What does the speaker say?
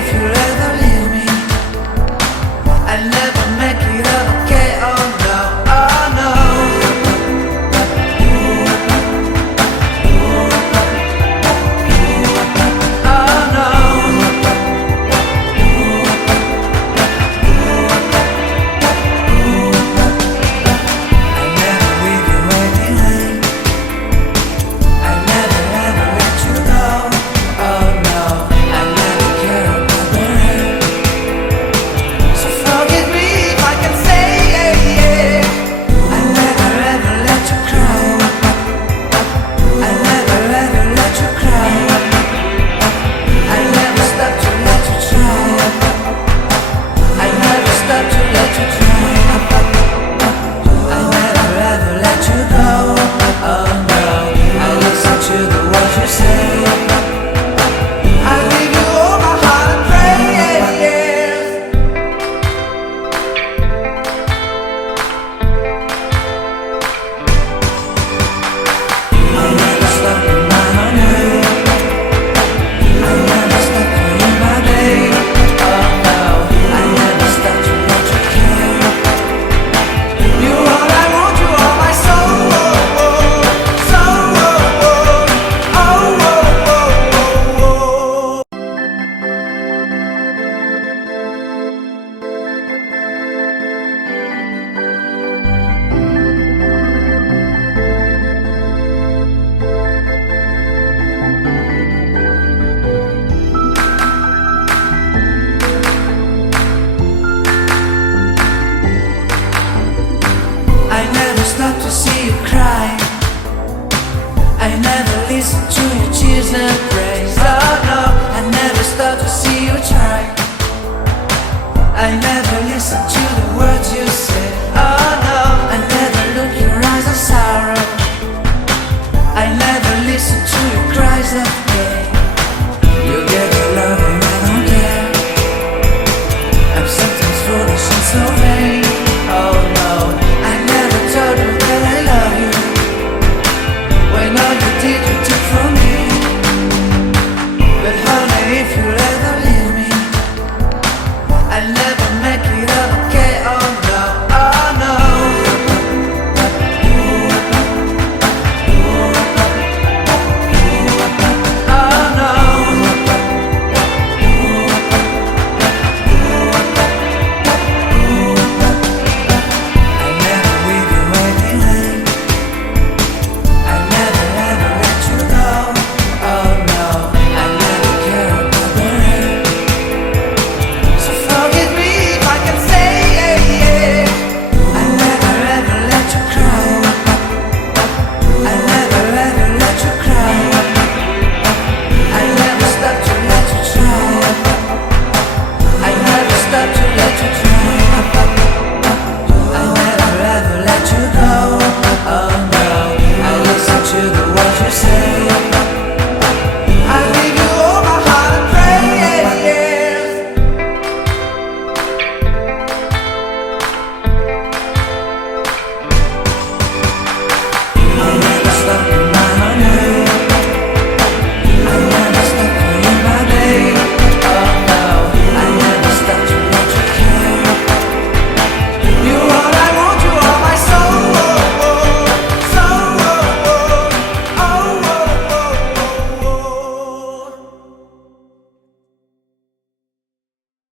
if you'll ever leave me. I'll never make it up, okay? Oh no, oh no. Oh no. I'll never leave you waiting. I'll never ever let you go. Oh no, I'll never care about the rain. So forgive me if I can say yeah. I'll never ever let you cry. I'll never ever let you cry. I'll never stop to let you try. I'll never stop to let you try. I'll never ever let you go. Oh no, I listen to the words you say. I give you all my heart and prayers. I'll never stop in my own way. I'll never stop for you, my babe. Oh no, I'll never stop to let you care. You all I want, you are my soul. I never stop to see you cry. I never listen to your tears and praise. Oh no, I never stop to see you try. I never listen to